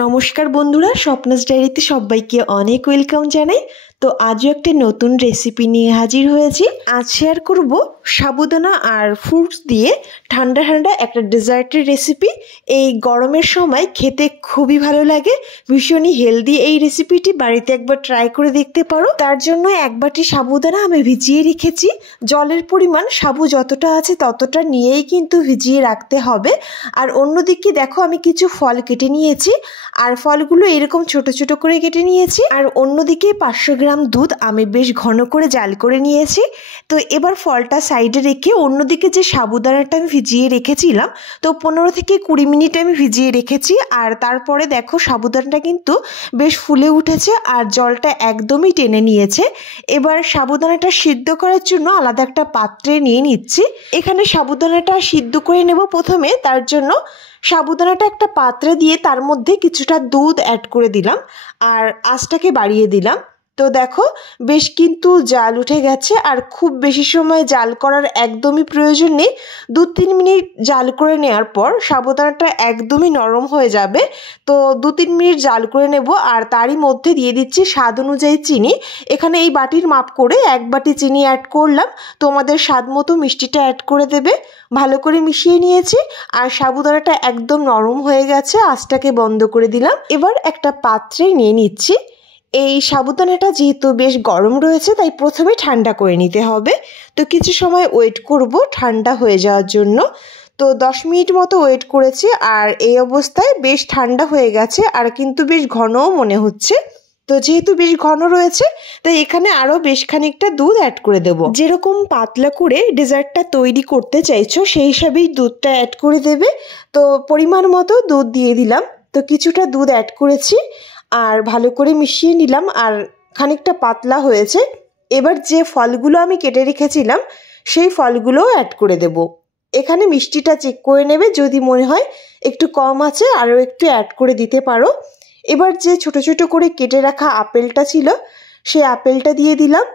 নমস্কার বন্ধুরা, স্বপ্নাস ডায়েরিতে সবাইকে অনেক ওয়েলকাম জানাই। তো আজও একটা নতুন রেসিপি নিয়ে হাজির হয়েছি। আজ শেয়ার করব সাবুদানা আর ফ্রুটস দিয়ে ঠান্ডা ঠান্ডা একটা ডেজার্টের রেসিপি। এই গরমের সময় খেতে খুবই ভালো লাগে, ভীষণই হেলদি। এই রেসিপিটি বাড়িতে একবার ট্রাই করে দেখতে পারো। তার জন্য এক বাটি সাবুদানা আমি ভিজিয়ে রেখেছি। জলের পরিমাণ সাবু যতটা আছে ততটা নিয়েই কিন্তু ভিজিয়ে রাখতে হবে। আর অন্যদিকে দেখো আমি কিছু ফল কেটে নিয়েছি, আর ফলগুলো এরকম ছোট ছোট করে কেটে নিয়েছি। আর অন্যদিকে 500 গ্রাম দুধ আমি বেশ ঘন করে জাল করে নিয়েছি। তো এবার ফলটা সাইডে রেখে অন্যদিকে যে সাবুদানাটা আমি ভিজিয়ে রেখেছিলাম, তো 15 থেকে 20 মিনিট আমি ভিজিয়ে রেখেছি। আর তারপরে দেখো সাবুদানাটা কিন্তু বেশ ফুলে উঠেছে আর জলটা একদমই টেনে নিয়েছে। এবার সাবুদানাটা সিদ্ধ করার জন্য আলাদা একটা পাত্রে নিয়ে নিচ্ছি। এখানে সাবুদানাটা সিদ্ধ করে নেব প্রথমে। তার জন্য সাবুদানাটা একটা পাত্রে দিয়ে তার মধ্যে কিছুটা দুধ অ্যাড করে দিলাম আর আঁচটাকে বাড়িয়ে দিলাম। তো দেখো বেশ কিন্তু জাল উঠে গেছে, আর খুব বেশি সময় জাল করার একদমই প্রয়োজন নেই। 2-3 মিনিট জাল করে নেওয়ার পর সাবুদানাটা একদমই নরম হয়ে যাবে। তো 2-3 মিনিট জাল করে নেব। আর তারই মধ্যে দিয়ে দিচ্ছি স্বাদ অনুযায়ী চিনি। এখানে এই বাটির মাপ করে 1 বাটি চিনি অ্যাড করলাম। তোমাদের স্বাদ মতো মিষ্টিটা অ্যাড করে দেবে। ভালো করে মিশিয়ে নিয়েছি আর সাবুদানাটা একদম নরম হয়ে গেছে। আঁচটাকে বন্ধ করে দিলাম। এবার একটা পাত্রে নিয়ে নিচ্ছি। এই সাবুদানাটা যেহেতু বেশ গরম রয়েছে তাই প্রথমে ঠান্ডা করে নিতে হবে। তো কিছু সময় ওয়েট করব ঠান্ডা হয়ে যাওয়ার জন্য। তো 10 মিনিট মতো ওয়েট করেছি আর এই অবস্থায় বেশ ঠান্ডা হয়ে গেছে, আর কিন্তু বেশ ঘনও মনে হচ্ছে। তো যেহেতু বেশ ঘন রয়েছে তাই এখানে আরও বেশ খানিকটা দুধ অ্যাড করে দেব। যেরকম পাতলা করে ডেজার্টটা তৈরি করতে চাইছো সেই হিসাবেই দুধটা অ্যাড করে দেবে। তো পরিমাণ মতো দুধ দিয়ে দিলাম। তো কিছুটা দুধ অ্যাড করেছি আর ভালো করে মিশিয়ে নিলাম, আর খানিকটা পাতলা হয়েছে। এবার যে ফলগুলো আমি কেটে রেখেছিলাম সেই ফলগুলোও অ্যাড করে দেব। এখানে মিষ্টিটা চেক করে নেবে, যদি মনে হয় একটু কম আছে আরও একটু অ্যাড করে দিতে পারো। এবার যে ছোট ছোট করে কেটে রাখা আপেলটা ছিল সেই আপেলটা দিয়ে দিলাম,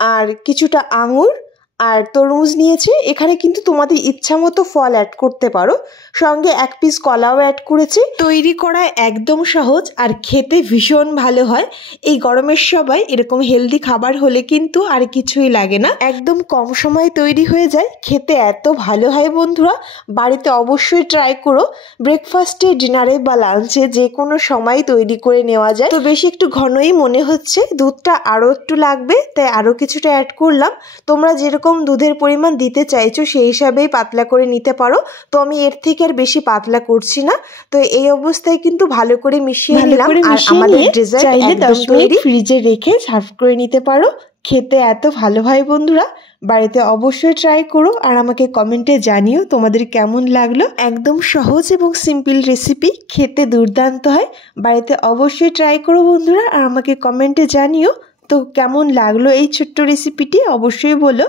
আর কিছুটা আঙুর আর তরমুজ নিয়েছি। এখানে কিন্তু তোমাদের ইচ্ছা মতো ফল অ্যাড করতে পারো। সঙ্গে 1 পিস কলাও অ্যাড করেছি। তৈরি করা একদম সহজ আর খেতে ভীষণ ভালো হয়। এই গরমের সময় এরকম হেলদি খাবার হলে কিন্তু আর কিছুই লাগে না, একদম কম সময়ে তৈরি হয়ে যায়। খেতে এত ভালো হয় বন্ধুরা, বাড়িতে অবশ্যই ট্রাই করো। ব্রেকফাস্টে, ডিনারে বা লাঞ্চে যে কোনো সময় তৈরি করে নেওয়া যায়। তো বেশি একটু ঘনই মনে হচ্ছে, দুধটা আরও একটু লাগবে তাই আরও কিছুটা অ্যাড করলাম। তোমরা যেরকম দুধের পরিমাণ দিতে চাইছো সেই হিসাবেই পাতলা করে নিতে পারো। তো আমি এর থেকে আর বেশি পাতলা করছি না। তো এই অবস্থায় কিন্তু ভালো করে মিশিয়ে নিলাম। আর আমাদের ডেজার্ট চাইলে 10 মিনিট ফ্রিজে রেখে সার্ভ করে নিতে পারো। খেতে এত ভালো হয় বন্ধুরা, বাড়িতে অবশ্যই ট্রাই করো আর আমাকে কমেন্টে জানিও তোমাদের কেমন লাগলো। একদম সহজ এবং সিম্পল রেসিপি, খেতে দুর্দান্ত হয়। বাড়িতে অবশ্যই ট্রাই করো বন্ধুরা আর আমাকে কমেন্টে জানিও তো কেমন লাগলো এই ছোট্ট রেসিপিটি। অবশ্যই বলো,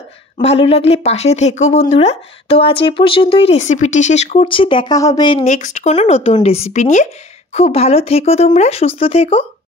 ভালো লাগলে পাশে থেকো বন্ধুরা। তো আজ এই পর্যন্তই রেসিপিটি শেষ করছি। দেখা হবে নেক্সট কোনো নতুন রেসিপি নিয়ে। খুব ভালো থেকো তোমরা, সুস্থ থেকো।